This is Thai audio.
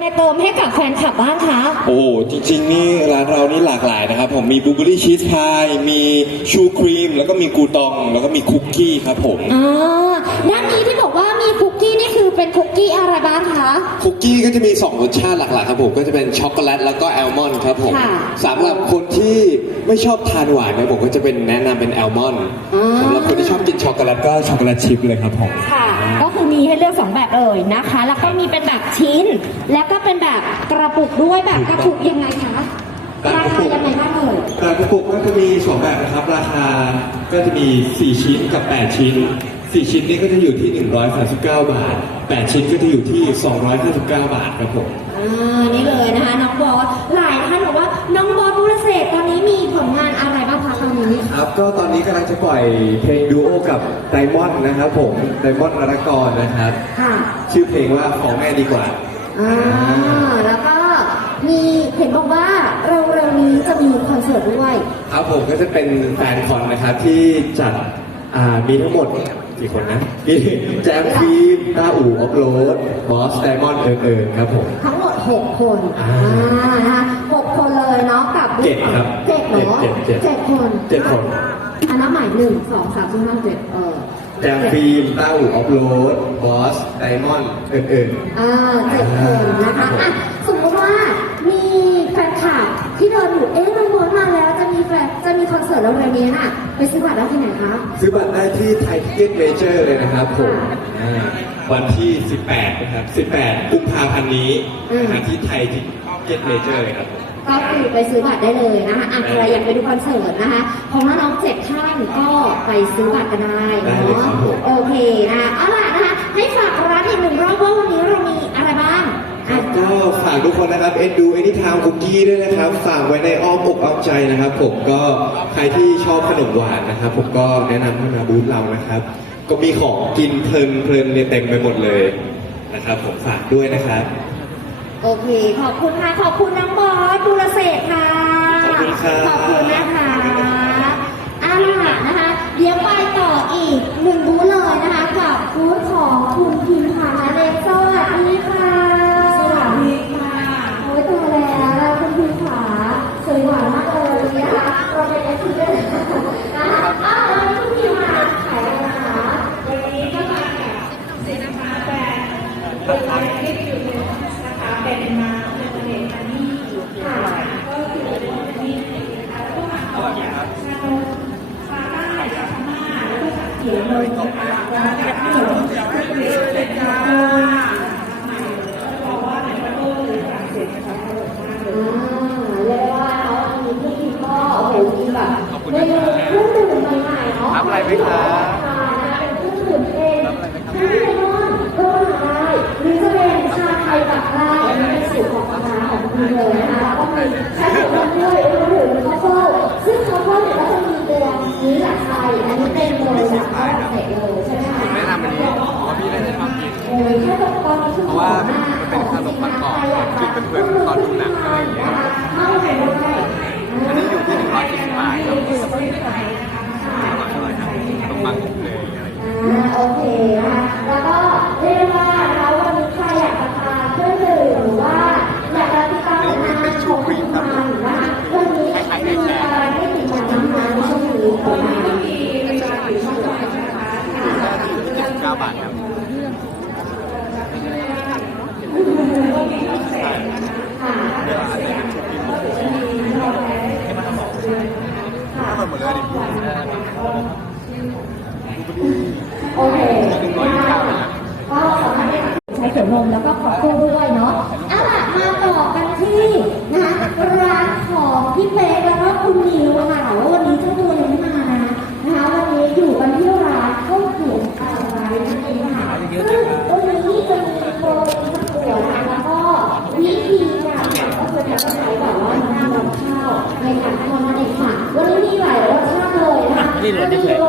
ในเติมให้กับแฟนคลับบ้างคะโอ้โหจริงๆ นี่ร้านเรานี่หลากหลายนะครับ ผมมีบลูเบอรี่ชีสพายมีชูครีม แล้วก็มีกูตอง แล้วก็มีคุกกี้ครับผม อ่าด้านนี้ที่บอก ว่ามีคุกกี้นี่คือเป็นคุกกี้อะไรบ้างคะ คุกกี้ก็จะมี 2 รสชาติหลักๆครับผมก็จะเป็นช็อกโกแลตแล้วก็แอลมอนด์ครับผมค่ะสำหรับคนที่ไม่ชอบทานหวานนะผมก็จะเป็นแนะนำเป็นแอลมอนด์อ่า สำหรับคนที่ชอบกินช็อกโกแลตก็ช็อกโกแลตชิพเลยครับผมค่ะ ก็คือมีให้เลือกสองแบบเลยนะคะ แล้วก็มีเป็นแบบชิ้น แล้วก็เป็นแบบกระปุกด้วยแบบกระปุกยังไงคะราคายังไงบ้างเอ่ย แต่กระปุกก็จะมี2แบบนะครับ ราคาก็จะมี 4 ชิ้นกับ 8 ชิ้น 4 ชิ้นนี้ก็จะอยู่ที่ 139 บาท 8 ชิ้นก็จะอยู่ที่ 259 บาทครับผม อ่านี่เลยนะคะน้องบอสหลายท่านบอกว่าน้องบอสบุรเศรษฐ์ตอนนี้มีผลงานอะไรบ้างคะตอนนี้ ครับก็ตอนนี้กำลังจะปล่อยเพลงดูโอกับไดมอนด์นะครับผมไดมอนด์นรกรนะครับ ค่ะชื่อเพลงว่าของแม่ดีกว่า อ่าแล้วก็มีเห็นบอกว่าเร็วๆนี้จะมีคอนเสิร์ตด้วย ครับผมก็จะเป็นแฟนคอนนะครับที่จัดอ่ามีทั้งหมด กี่คนนะมีแจมฟิล์มตาอู่ออฟโรดบอสไดมอนด์เอิญเอิญครับผม ทั้งหมด 6 คนอ่านะคะหกคนเลยเนาะกับเจ็ดครับเจ็ดเหรอเจ็ดเจ็ดเจ็ดเจ็ด คนเจ็ดคนอันนั้นหมายหนึ่งสองสามสี่ห้าเจ็ดเออแจมฟิล์มตาอู่ออฟโรดบอสไดมอนด์เอิญเอิญอ่าเจ็ดคนนะคะอะสมมติว่ามีแฟนคลับที่เดินอยู่เอ๊ะน้องบอสมาแล้วจะมี แฟนจะมีคอนเสิร์ตแล้วเร็วนี้น่ะ ไปซื้อบัตรได้ที่ไหนคะ ซื้อบัตรได้ที่ไทยทิเก็ตเมเจอร์เลยนะครับผมอ่าวันที่ 18 นะครับ 18 กุมภาพันธ์นี้อืมนะที่ไทยทิเก็ตเมเจอร์เลยครับผม ก็คือไปซื้อบัตรได้เลยนะคะอะใครอยากไปดูคอนเสิร์ตนะคะเพราะว่าน้องเจ็ดท่านก็ไปซื้อบัตรกันได้ได้เลยเนาะครับผม โอเคนะเอาล่ะนะคะให้ฝากร้านอีกหนึ่งรอบว่าวันนี้เรามีอะไรบ้างอะ ก็ฝากทุกคนนะครับเอ็นดูเอ็นที่ทามคุกกี้ด้วยนะครับ ฝากไว้ในอ้อมอกอ้อมใจนะครับ ผมก็ใครที่ชอบขนมหวานนะครับ ผมก็แนะนำให้มาบูธเรานะครับ ก็มีของกินเพลินเพลินเนี่ยเต็มไปหมดเลยนะครับ ผมฝากด้วยนะครับ โอเค ขอบคุณค่ะ ขอบคุณน้องบอสบุรเศรษฐ์ค่ะ ขอบคุณครับ ขอบคุณนะคะเอาล่ะนะคะ เดี๋ยวไปต่ออีกหนึ่งบูธเลยนะคะ กับบูธของคุณพิมพานาเรนสวัสดีค่ะ สวัสดีค่ะ โอ้ยตัวแล้วคุณพิมขาสวยหวานมากเลยนะคะเราเป็นเอฟซีด้วยนะคะอ้าวแล้วคุณพิมมาขายอะไรนะคะวันนี้ก็มาแข่งสินค้าแบรนด์เป็นไลฟ์ที่อยู่ในนะคะเป็นมาเป็นเอกอันนี้ค่ะก็คือเป็นที่นะคะแล้วก็มาต่อจากชาวชาวใต้ชาวพม่าแล้วก็จากเขียวเลยนะคะแล้วก็จากเขียวเป็นชาวบอกว่าในประเทศเลยฝรั่งเศสนะคะอร่อยมากเลยเรียกว่าเนาะมีที่กินก็โอ้โหมี แบบเมนูเครื่องดื่มใหม่ๆเนาะรับอะไรไหมคะ เป็นเครื่องดื่มเองชาไทยนอนก็ได้หรือจะเป็นชาไทยตักได้อันนี้เป็นสูตรของร้านของคุณเลยนะคะแล้วก็มีชาเขียวมันด้วยรวมถึงคอฟเฟิลซึ่งคอฟเฟิลเนี่ยก็จะมีตัวนี้หลักไทยอันนี้เป็นโดยจากฝรั่งเศสเลยใช่ไหมคะ แนะนำอันนี้เพราะว่าพี่ได้ชอบกินโอ้ยแค่ตอนตอนนี้คือเพราะว่ามันเป็นขนมปังกรอบกินเป็นเพื่อนตอนดูหนังอะไรอย่างเงี้ยเข้าได้อันนี้ อยู่ที่140บาทครับอร่อยนะขนมปังอบเลยอะไรอย่างเงี้ย อ่าโอเคนะคะแล้วก็เรียกได้ว่านะคะวันนี้ใครอยากจะทานเครื่องดื่มหรือว่าอยากจะติดตามผลงานของคุณทานนะคะวันนี้มีอะไรให้ติดตามบ้างคะในช่วงนี้ผลงานมีเวลาอยู่ช่องไหนนะคะค่ะ 79บาทครับ ค่ะ เดี๋ยวอันนี้เป็นชุดที่ผมให้มันทั้งหมดทั้งหมดหมดเลยดิ โอเคก็สามารถใช้เขียวนมแล้วก็ขอคู่ด้วยเนาะเอาล่ะมาต่อกันที่นะคะร้านของพี่เป๊ นี่แ